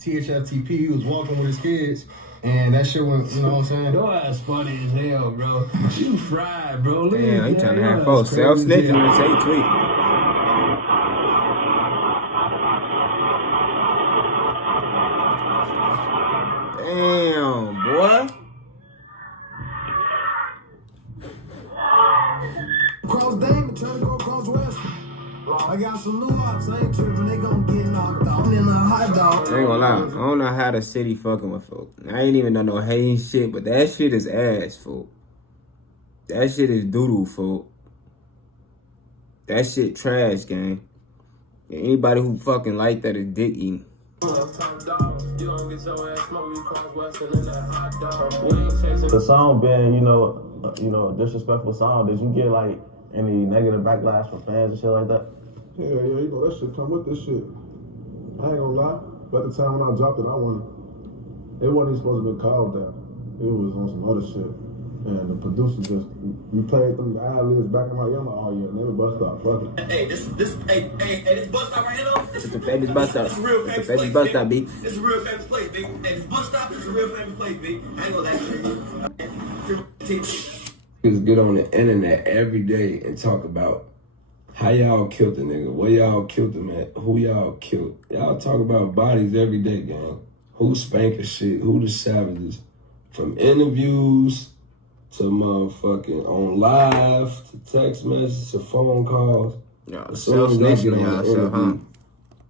THFTP, he was walking with his kids, and that shit went, you know what I'm saying? Your ass funny as hell, bro. You fried, bro. Damn, he trying to have folks self-snitching and say tweet. Damn, boy. Cross Damon, trying to go across West. I got some new ops, I ain't tripping, they gon' get knocked off. And then a hot dog. I ain't gonna lie, I don't know how the city fucking with folk. I ain't even know no hating shit, but that shit is ass, folk. That shit is doodle, folk. That shit trash, gang. And anybody who fucking like that is dick eating. The song been, you know, disrespectful song. Did you get like any negative backlash from fans and shit like that? Yeah, you know, that shit come with this shit. I ain't gonna lie, but at the time when I dropped it, it wasn't even supposed to be called that. It was on some other shit. And the producer just, we played them ad-libs back in my younger all year, and they were bust out, fuck it. Hey, this bus stop right here, though. It's the famous bus stop. It's a real It's famous the famous place, bus stop, B. It's a real famous place, big. And this bus stop is a real famous place, big. I ain't gonna lie to you. Just get on the internet every day and talk about how y'all killed the nigga, where y'all killed him at, who y'all killed. Y'all talk about bodies every day, gang. Who spanking shit, who the savages. From interviews to motherfucking on live, to text messages, to phone calls. Y'all As soon as they get on the y'all, interview,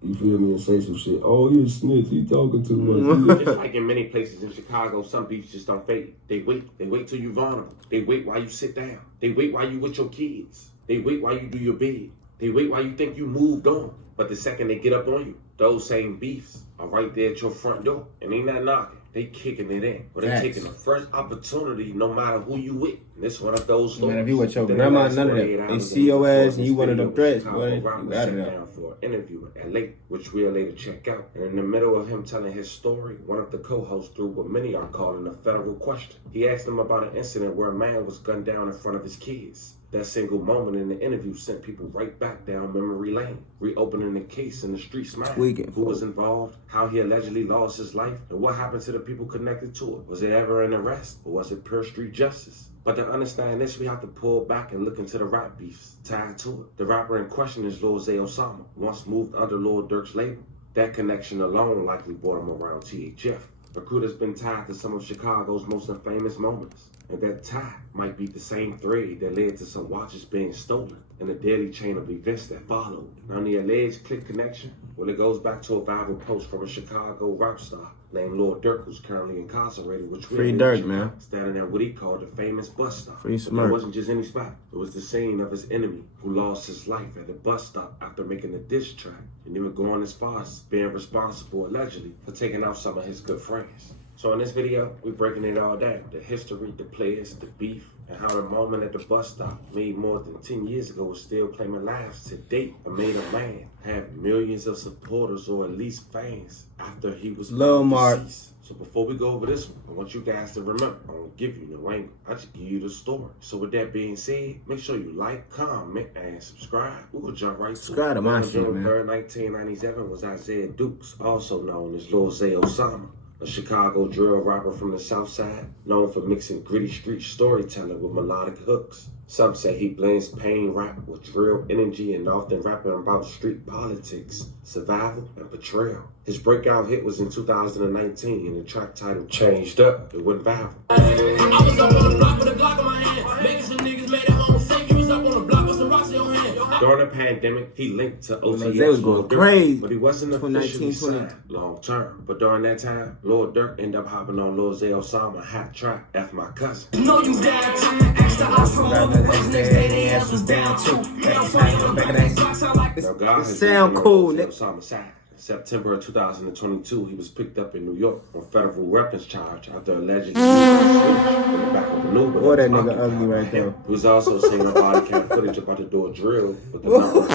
you feel me, and say some shit. Oh, he a snitch, he talking too much. Just like in many places in Chicago, some beefs just don't fade. They wait till you vulnerable. They wait while you sit down. They wait while you with your kids. They wait while you do your bed. They wait while you think you moved on. But the second they get up on you, those same beefs are right there at your front door. And ain't not knocking. They kicking it in. But they taking the first opportunity no matter who you with. And this one of those stories. Man, if you with your grandma, none of that. They see your ass and you one of them threats, boy. You got it down for an interview in LA, which we'll later check out. And in the middle of him telling his story, one of the co-hosts threw what many are calling a federal question. He asked him about an incident where a man was gunned down in front of his kids. That single moment in the interview sent people right back down memory lane, reopening the case in the streets mind. Who was involved, how he allegedly lost his life, and what happened to the people connected to it. Was it ever an arrest, or was it pure street justice? But to understand this, we have to pull back and look into the rap beefs tied to it. The rapper in question is Lilzayosama, once moved under Lil Durk's label. That connection alone likely brought him around THF. A crew that's been tied to some of Chicago's most infamous moments. And that tie might be the same thread that led to some watches being stolen and the daily chain of events that followed. Now the alleged click connection, well, it goes back to a viral post from a Chicago rap star named Lord Durk, who's currently incarcerated, which Free Durk, man. Standing at what he called the famous bus stop. Free Smurf. It wasn't just any spot. It was the scene of his enemy who lost his life at a bus stop after making a diss track, and even going as far as being responsible, allegedly, for taking out some of his good friends. So in this video, we're breaking it all down. The history, the players, the beef, and how the moment at the bus stop made more than 10 years ago is still claiming lives to date. A made a man have millions of supporters or at least fans after he was deceased. So before we go over this one, I want you guys to remember, I don't give you no angle. I just give you the story. So with that being said, make sure you like, comment, and subscribe. We're going to jump right to it. Subscribe to my shit, man. 3rd, 1997 was Isaiah Dukes, also known as Lilzayosama, a Chicago drill rapper from the South Side, known for mixing gritty street storytelling with melodic hooks. Some say he blends pain rap with drill energy and often rapping about street politics, survival, and betrayal. His breakout hit was in 2019 and the track title Changed Up. It went viral. I was up on the block with a Glock in my hand, making some niggas made it home safe. You was up on the block with some rocks in your hand. During the pandemic, he linked to OTS. They was going crazy. But he wasn't officially signed long term. But during that time, Lord Durk ended up hopping on Lilzayosama hot track, F My Cousin. You know you down too. Asked the ops from other ways, next day they ass was down too. Hell fighting back of that. Now God has sound cool, Lilzayosama's side. In September of 2022, he was picked up in New York on federal weapons charge after allegedly in the back of an Uber. Boy, that nigga ugly right there. He was also seen on body cam footage about to do a drill with the number.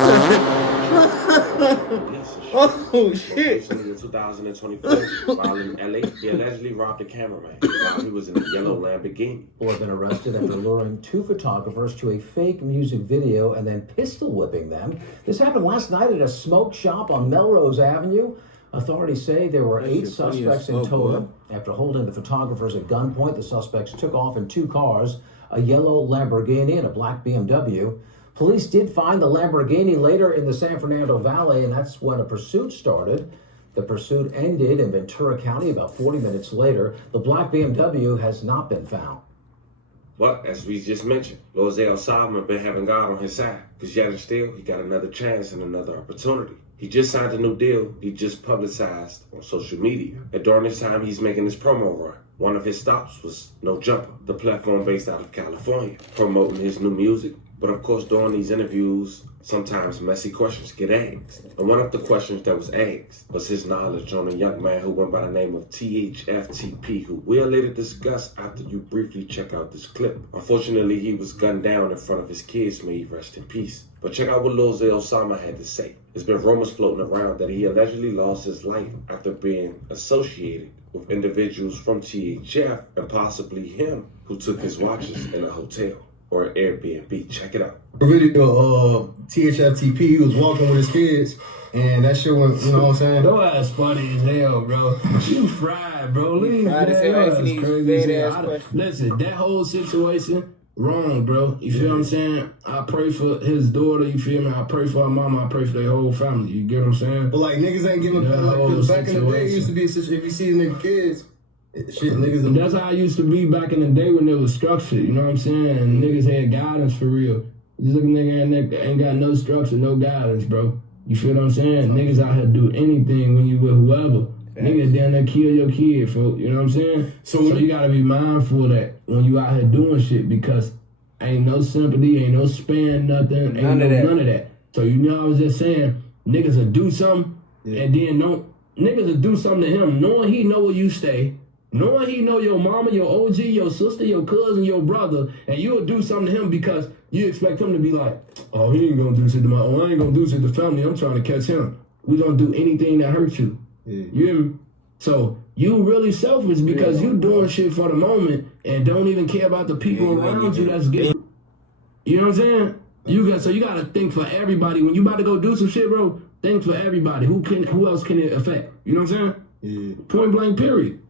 Oh shit! Recently in 2024, while in LA, he allegedly robbed a cameraman while he was in a yellow Lamborghini. Four have been arrested after luring two photographers to a fake music video and then pistol whipping them. This happened last night at a smoke shop on Melrose Avenue. Authorities say there were 8 suspects in total. After holding the photographers at gunpoint, the suspects took off in 2 cars, a yellow Lamborghini and a black BMW. Police did find the Lamborghini later in the San Fernando Valley, and that's when a pursuit started. The pursuit ended in Ventura County about 40 minutes later. The black BMW has not been found. But as we just mentioned, Lilzayosama been having God on his side, because yet and still he got another chance and another opportunity. He just signed a new deal he just publicized on social media. And during this time, he's making his promo run. One of his stops was No Jumper, the platform based out of California, promoting his new music. But of course, during these interviews, sometimes messy questions get asked. And one of the questions that was asked was his knowledge on a young man who went by the name of THFTP, who we'll later discuss after you briefly check out this clip. Unfortunately, he was gunned down in front of his kids, may he rest in peace. But check out what Lilzayosama had to say. There's been rumors floating around that he allegedly lost his life after being associated with individuals from THF and possibly him who took his watches in a hotel or an Airbnb. Check it out. The video, THFTP, he was walking with his kids, and that shit went, you know what I'm saying? Your ass funny as hell, bro. You fried, bro. Leave Fried as that hell, ass asking these crazy as fat hell. ass questions. Listen, that whole situation, wrong, bro. You feel what I'm saying? I pray for his daughter, you feel me? I pray for her mama, I pray for their whole family. You get what I'm saying? But like, niggas ain't giving That back. whole Because back in the day, it situation. used to be a situation, if you see the nigga kids, shit, niggas. That's how I used to be back in the day when there was structure, you know what I'm saying? And niggas had guidance for real. You look at nigga ain't got no structure, no guidance, bro. You feel what I'm saying? Niggas out here do anything when you with whoever. Niggas down there kill your kid, folks. You know what I'm saying? So you gotta be mindful of that when you out here doing shit, because ain't no sympathy, ain't no span, nothing, none of that. So you know I was just saying, niggas will do something and then niggas will do something to him, knowing he know where you stay, knowing he know your mama, your OG, your sister, your cousin, your brother, and you'll do something to him because you expect him to be like, oh, he ain't gonna do shit to my, I ain't gonna do shit to family, I'm trying to catch him. We don't do anything that hurts you. You hear me? So you really selfish because you doing shit for the moment and don't even care about the people around you that's getting. You know what I'm saying? You gotta think for everybody. When you about to go do some shit, bro, think for everybody. Who else can it affect? You know what I'm saying? Yeah. Point blank, period.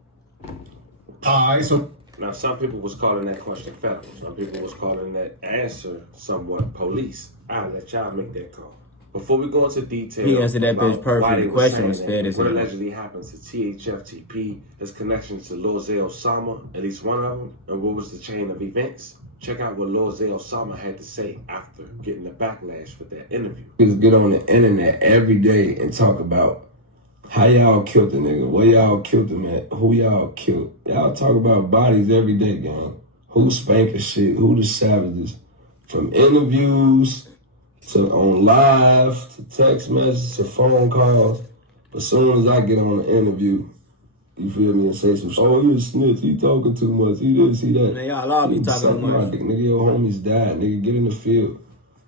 Alright, so Now, some people was calling that question federal. Some people was calling that answer somewhat police. I'll let y'all make that call. Before we go into detail, He answered that bitch about perfect. why they The were question saying was that, fed as what hell. allegedly happened to THFTP, his connections to Lilzayosama, at least one of them, and what was the chain of events. Check out what Lilzayosama had to say after getting the backlash for that interview. Niggas get on the internet every day and talk about how y'all killed the nigga, where y'all killed him at, who y'all killed. Y'all talk about bodies every day, gang. Who spanking shit, who the savages. From interviews to on live, to text messages, to phone calls. But as soon as I get on the interview, you feel me, and say some shit, oh, you a snitch, you talking too much, you this, you that. Man, y'all all be talking Suck too much. my dick, nigga, your homies died, nigga, get in the field.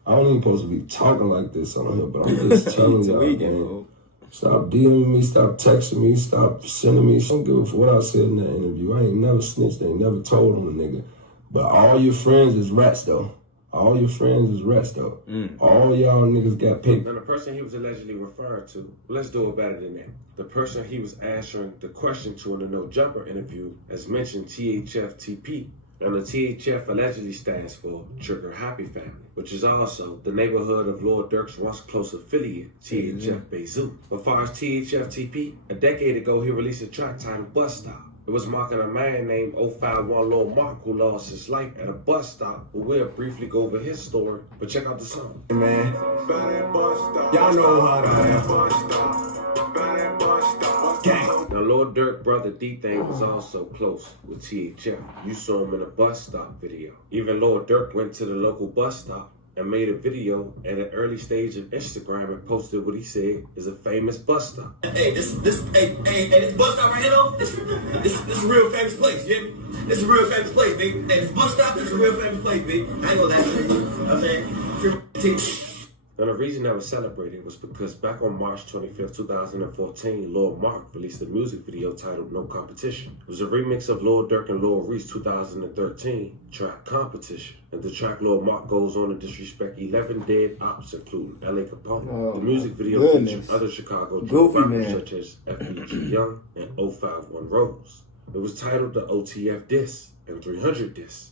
I don't even supposed to be talking like this on here, but I'm just telling It's a y'all, weekend, man. bro. Stop DMing me, stop texting me, stop sending me. I don't give a fuck what I said in that interview. I ain't never snitched, ain't never told on a nigga. But all your friends is rats, though. All your friends is rats, though. All y'all niggas got picked. Now, the person he was allegedly referred to, let's do it better than that. The person he was answering the question to in the No Jumper interview, as mentioned, THFTP. Now, the THF allegedly stands for Trigger Happy Family, which is also the neighborhood of Lord Durk's once close affiliate, THF Beirut. As far as THFTP, a decade ago, he released a track titled Bus Stop. It was marking a man named 051 Lil Mark who lost his life at a bus stop, but we'll briefly go over his story, but check out the song. man, y'all know how to Now, Lord Durk brother D-Thing was also close with THF. You saw him in a bus stop video. Even Lord Durk went to the local bus stop and made a video at an early stage of Instagram and posted what he said is a famous bus stop. Hey, this bus stop right here, though, this a real famous place, you hear me? This is a real famous place, nigga. Hey, this bus stop is a real famous place, nigga. I ain't gonna lie to you. You know what I'm saying? Now, the reason that was celebrated was because back on March 25th, 2014, Lil Mark released a music video titled No Competition. It was a remix of Lil Durk and Lil Reese 2013 track Competition. And the track Lil Mark goes on to disrespect 11 dead ops, including L.A. Capone. The music video featured other Chicago rappers such as FBG Young and 051 Rose. It was titled the OTF Diss and 300 Diss.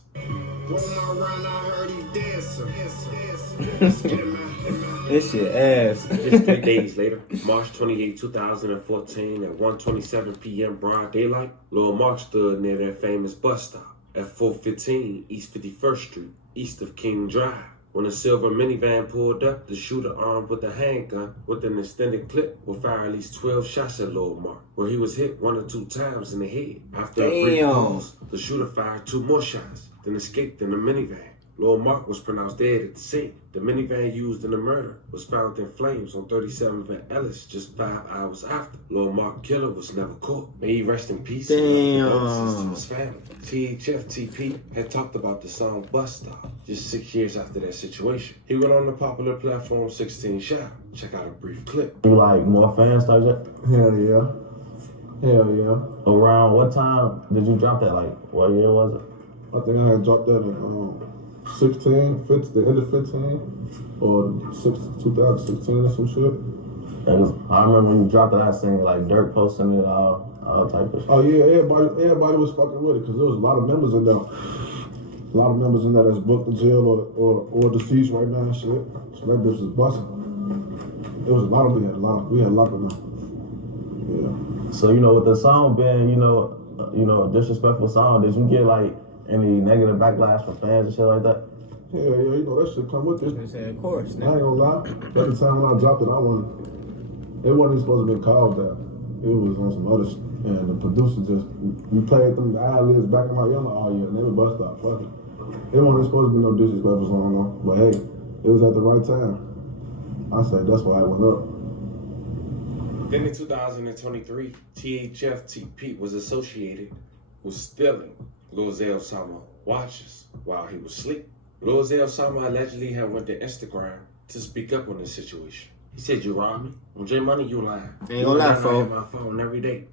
This shit ass. Just 3 days later, March 28, 2014, at 1:27 p.m. broad daylight, Lil Mark stood near that famous bus stop at 415 East 51st Street, east of King Drive. When a silver minivan pulled up, the shooter armed with a handgun with an extended clip will fire at least 12 shots at Lil Mark, where he was hit 1 or 2 times in the head. After a brief pause, the shooter fired 2 more shots, then escaped in the minivan. Lil Mark was pronounced dead at the scene. The minivan used in the murder was found in flames on 37th and Ellis just 5 hours after. Lil Mark killer was never caught. May he rest in peace. Damn. And to his family. THF TP had talked about the song Bus Stop just 6 years after that situation. He went on the popular platform 16 Shout. Check out a brief clip. You like more fans like that? Hell yeah. Hell yeah. Around what time did you drop that? Like, what year was it? I think I had dropped that in 16, 15, the end of 15, or 2016 or some shit. I remember when you dropped it, I seen like Dirk posting it, all type of shit. Oh yeah, everybody was fucking with it because there was a lot of members in there. A lot of members in there that's booked in jail or deceased right now and shit. So that bitch was busting. It was a lot of, we had a lot of them. Yeah. So, you know, with the song being, you know, a disrespectful song, did you get like any negative backlash from fans and shit like that? Yeah, you know, that shit come with this. Of course. I ain't gonna lie. At the time when I dropped it, it wasn't even supposed to be called that. It was on some other shit. And the producer just, we played them ad-libs back in my yellow all year, and they would bust out. Fuck it. It wasn't supposed to be no disrespectful song, no. But hey, it was at the right time. I said that's why I went up. Then in 2023, THF TP was associated with stealing Lilzayosama watches while he was asleep. Lilzayosama allegedly had went to Instagram to speak up on the situation. He said, "You robbed me. On J Money, you lying. Ain't gonna lie, folks. my phone every day."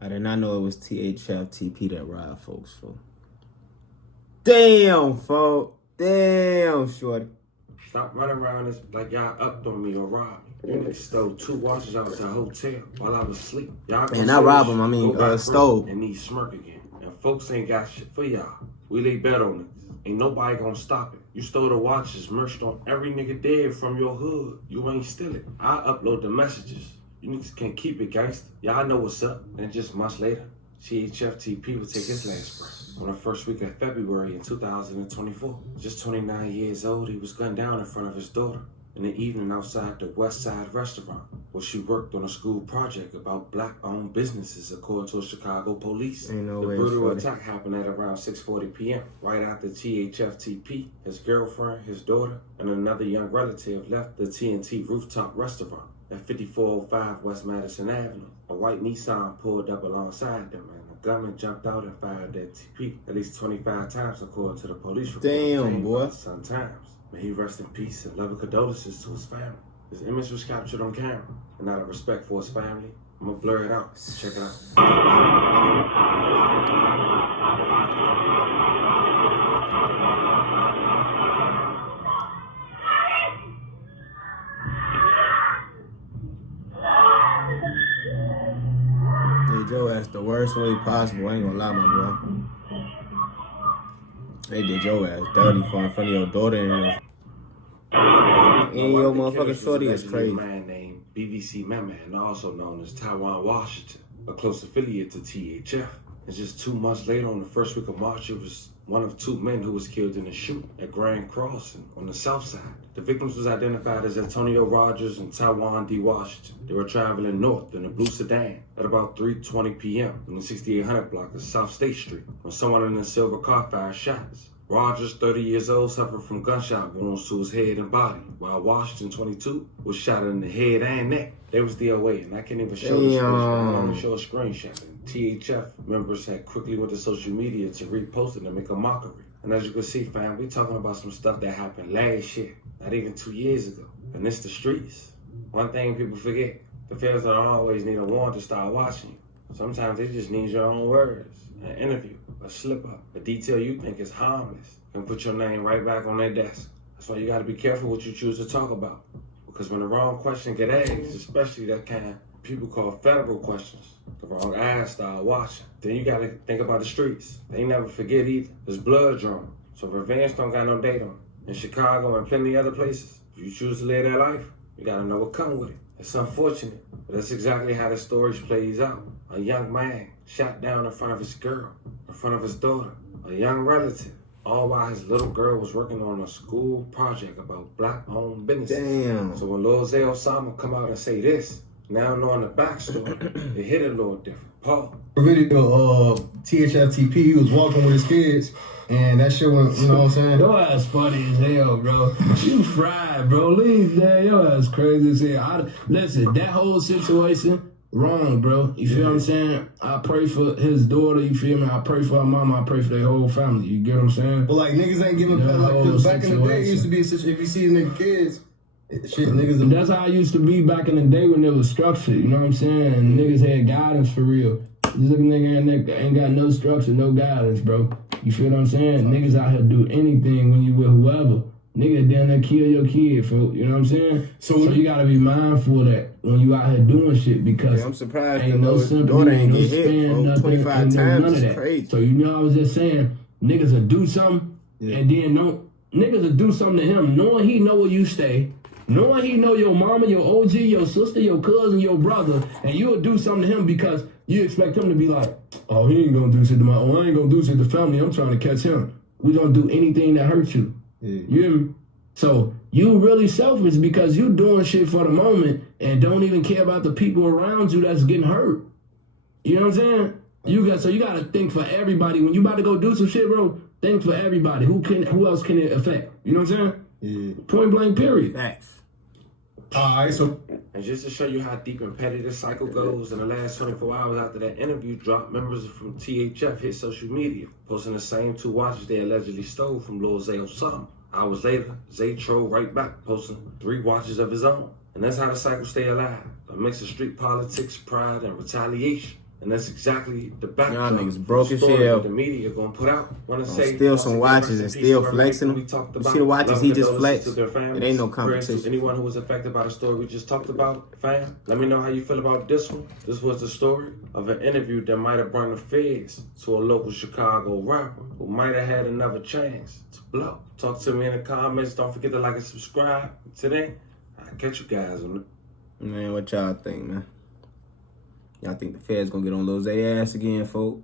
I did not know it was THF TP that robbed folks, folks. Damn, folks. Damn, shorty. Stop running around this like y'all upped on me or robbed me. You niggas stole 2 watches out of the hotel while I was asleep. Y'all And not rob them, I mean, stole. And need smirk again. And folks ain't got shit for y'all. We lay bet on it. Ain't nobody gonna stop it. You stole the watches, merched on every nigga dead from your hood. You ain't steal it. I upload the messages. You niggas can't keep it, gangsta. Y'all know what's up. And just months later, THF TP would take his last breath. On the first week of February in 2024. Just 29 years old, he was gunned down in front of his daughter in the evening outside the West Side restaurant, where she worked on a school project about black-owned businesses, according to Chicago police. Ain't no the way, brutal shorty. attack happened at around 6:40 p.m. Right after THF TP, his girlfriend, his daughter, and another young relative left the TNT rooftop restaurant at 5405 West Madison Avenue. A white Nissan pulled up alongside them, and the gunman jumped out and fired at TP at least 25 times, according to the police report. Damn, boy. Sometimes. May he rest in peace and loving condolences to his family. His image was captured on camera, and out of respect for his family, I'm gonna blur it out. Check it out. Did your ass the worst way possible. I ain't gonna lie, my boy. They did your ass dirty for in front of your daughter and your motherfucking shorty is crazy. A man named BBC Memman, also known as Taiwan Washington, a close affiliate to THF. And just 2 months later, on the first week of March, it was one of 2 men who was killed in a shoot at Grand Crossing on the south side. The victims was identified as Antonio Rogers and Taiwan D. Washington. They were traveling north in a blue sedan at about 3:20 p.m. in the 6800 block of South State Street when someone in a silver car fired shots. Rogers, 30 years old, suffered from gunshot wounds to his head and body, while Washington, 22, was shot in the head and neck. They was DOA, and I can't even show the screenshot. I can only show a screenshot. And THF members had quickly went to social media to repost it and make a mockery. And as you can see, fam, we talking about some stuff that happened last year, not even 2 years ago. And it's the streets. One thing people forget, the feds don't always need a warrant to start watching you. Sometimes they just need your own words, an interview, a slip up, a detail you think is harmless, and put your name right back on their desk. That's why you gotta be careful what you choose to talk about. Because when the wrong question get asked, especially that kind of people call federal questions, the wrong eyes start watching. Then you gotta think about the streets. They never forget either. There's blood drawn, so revenge don't got no date on it. In Chicago and plenty other places, if you choose to live that life, you gotta know what comes with it. It's unfortunate, but that's exactly how the story plays out. A young man shot down in front of his girl, in front of his daughter, a young relative, all while his little girl was working on a school project about black-owned businesses. Damn. So when Lilzayosama come out and say this, now knowing the backstory, it hit a little different. Paul. Video THFTP, he was walking with his kids, and that shit went, you know what I'm saying? Your ass funny as hell, bro. You fried, bro. Leave that. Your ass crazy as hell. Listen, that whole situation, wrong, bro. You feel what I'm saying? I pray for his daughter, you feel me? I pray for her mama, I pray for their whole family. You get what I'm saying? But like niggas ain't giving back, like, cause back in the day, it used to be a situation, if you see nigga kids, shit, niggas. That's how I used to be back in the day when it was structured, you know what I'm saying? And niggas had guidance for real. This little nigga ain't got no structure, no guidance, bro. You feel what I'm saying? Niggas out here do anything when you with whoever. Nigga down there kill your kid, folks. You know what I'm saying? So you gotta be mindful of that when you out here doing shit, because I'm surprised ain't no sympathy, daughter ain't no get hit, span, nothing, 25 ain't no times none of is that. crazy. So you know I was just saying, niggas will do something and then niggas will do something to him knowing he know where you stay, knowing he know your mama, your OG, your sister, your cousin, your brother, and you'll do something to him because you expect him to be like, oh, he ain't gonna do shit to I ain't gonna do shit to family, I'm trying to catch him. We don't do anything that hurts you. You hear me? So you really selfish because you doing shit for the moment and don't even care about the people around you that's getting hurt. You know what I'm saying? You gotta think for everybody. When you about to go do some shit, bro, think for everybody. Who else can it affect? You know what I'm saying? Yeah. Point blank, period. Facts. Alright, so And just to show you how deep and petty this cycle goes, in the last 24 hours after that interview dropped, members from THF hit social media, posting the same 2 watches they allegedly stole from Lilzayosama. Hours later, Zay trolled right back, posting 3 watches of his own. And that's how the cycle stay alive. A mix of street politics, pride, and retaliation. And that's exactly the backdrop Y'all niggas broke as story hell. that the media gonna put out. Wanna say Steal some watches and still flexing them. You see the watches he just flexed? It ain't no Prayers competition. to anyone who was affected by the story we just talked about, fam. Let me know how you feel about this one. This was the story of an interview that might have brought the feds to a local Chicago rapper who might have had another chance to blow. Talk to me in the comments. Don't forget to like and subscribe. Today, I'll catch you guys on it. Man, what y'all think, man? Y'all think the feds gonna get on Lil Zay ass again, folk?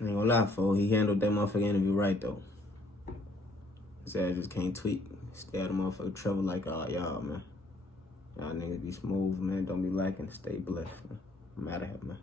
I ain't gonna lie, folk. He handled that motherfucking interview right, though. His ass just can't tweak. Stay out of motherfucking trouble like all y'all, man. Y'all niggas be smooth, man. Don't be lacking. Stay blessed, man. I'm out of here, man.